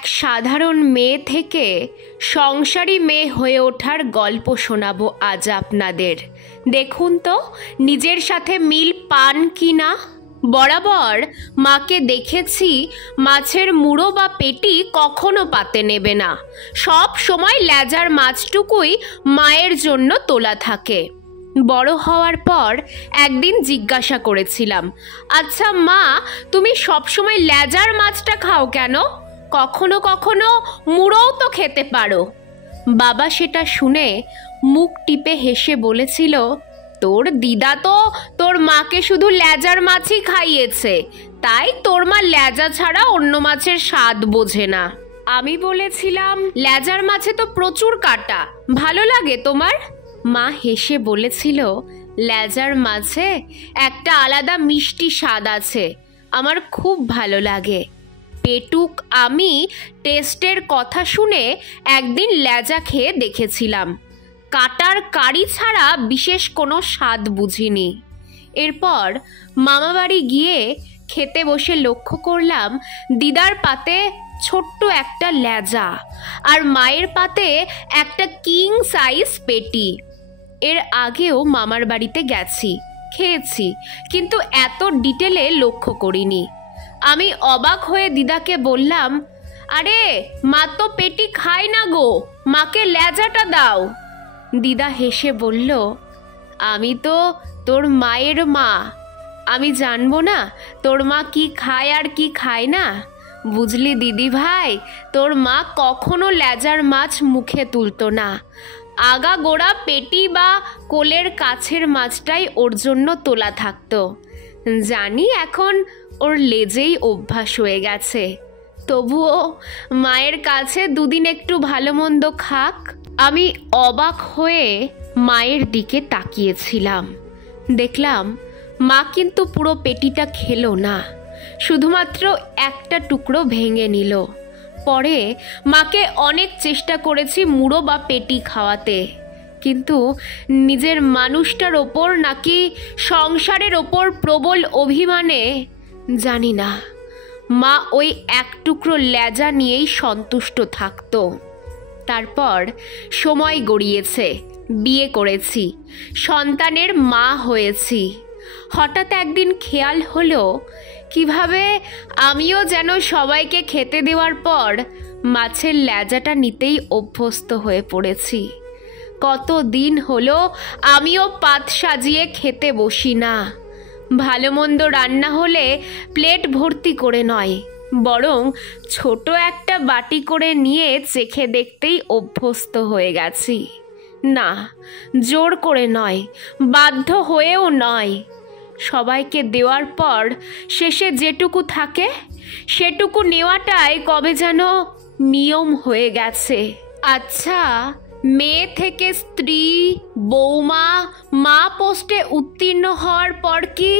এক সাধারণ মেয়ে থেকে সংসারী মেয়ে হয়ে ওঠার গল্প শোনাবো আজ আপনাদের। দেখুন তো নিজের সাথে মিল পান কি না। বরাবর মাকে দেখেছি মাছের মুড়ো বা পেটি কখনো পাতে নেবে না, সব সময় লেজার মাছটুকুই মায়ের জন্য তোলা থাকে। বড় হওয়ার পর একদিন জিজ্ঞাসা করেছিলাম, আচ্ছা মা, তুমি সবসময় লেজার মাছটা খাও কেন? কখনো কখনো মুড়োও তো খেতে পারো। বাবা সেটা শুনে মুখ টিপে হেসে বলেছিল, তোর দিদা তো তোর মাকে শুধু লেজার মাছই খাইয়েছে, তাই তোর মা লেজা ছাড়া অন্য মাছের স্বাদ বোঝে না। আমি বলেছিলাম, লেজার মাছে তো প্রচুর কাঁটা, ভালো লাগে তোমার? মা হেসে বলেছিল, লেজার মাছে একটা আলাদা মিষ্টি স্বাদ আছে, আমার খুব ভালো লাগে। পেটুক আমি টেস্টের কথা শুনে একদিন লেজা খেয়ে দেখেছিলাম, কাটার কারি ছাড়া বিশেষ কোনো স্বাদ বুঝিনি। এরপর মামাবাড়ি গিয়ে খেতে বসে লক্ষ্য করলাম দিদার পাতে ছোট্ট একটা লেজা আর মায়ের পাতে একটা কিং সাইজ পেটি। এর আগেও মামার বাড়িতে গেছি, খেয়েছি, কিন্তু এত ডিটেলে লক্ষ্য করিনি। আমি অবাক হয়ে দিদাকে বললাম, আরে মা তো পেটি খায় না গো, মাকে লেজাটা দাও। দিদা হেসে বলল, আমি তো তোর মায়ের মা, আমি জানবো না তোর মা কি খায় আর কি খায় না? বুঝলি দিদি ভাই, তোর মা কখনো লেজার মাছ মুখে তুলতো না, আগা গোড়া পেটি বা কোলের কাছের মাছটাই ওর জন্য তোলা থাকতো। জানি এখন ওর লেজেই অভ্যাস হয়ে গেছে, তবুও মায়ের কাছে দুদিন একটু ভালো মন্দ খাক। আমি অবাক হয়ে মায়ের দিকে তাকিয়েছিলাম, দেখলাম মা কিন্তু পুরো পেটিটা খেলো না, শুধুমাত্র একটা টুকরো ভেঙে নিল। পরে মাকে অনেক চেষ্টা করেছি মুড়ো বা পেটি খাওয়াতে, কিন্তু নিজের মানুষটার ওপর নাকি সংসারের ওপর প্রবল অভিমানে জানি না, মা ওই এক টুকরো লেজা নিয়েই সন্তুষ্ট থাকতো। তারপর সময় গড়িয়েছে, বিয়ে করেছি, সন্তানের মা হয়েছি। হঠাৎ একদিন খেয়াল হলো কিভাবে আমিও যেন সবাইকে খেতে দেওয়ার পর মাছের লেজাটা নিতেই অভ্যস্ত হয়ে পড়েছি। কতদিন হলো আমিও পাত সাজিয়ে খেতে বসি না। ভালো মন্দ রান্না হলে প্লেট ভর্তি করে নয়, বরং ছোট একটা বাটি করে নিয়ে চেখে দেখতেই অভ্যস্ত হয়ে গেছি। না, জোর করে নয়, বাধ্য হয়েও নয়। সবাইকে দেওয়ার পর শেষে যেটুকু থাকে সেটুকু নেওয়াটাই কবে যেন নিয়ম হয়ে গেছে। আচ্ছা, মেয়ে থেকে স্ত্রী, বৌমা, মা পোস্টে উত্তীর্ণ হওয়ার পর কি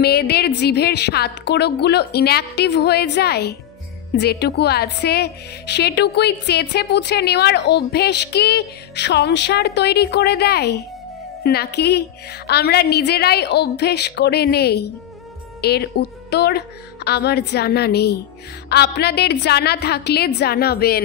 মেয়েদের জিভের স্বাদকোরকগুলো ইনঅ্যাক্টিভ হয়ে যায়? যেটুকু আছে সেটুকুই চেঁচে পুছে নেওয়ার অভ্যেস কি সংসার তৈরি করে দেয়, নাকি আমরা নিজেরাই অভ্যেস করে নেই? এর উত্তর আমার জানা নেই, আপনাদের জানা থাকলে জানাবেন।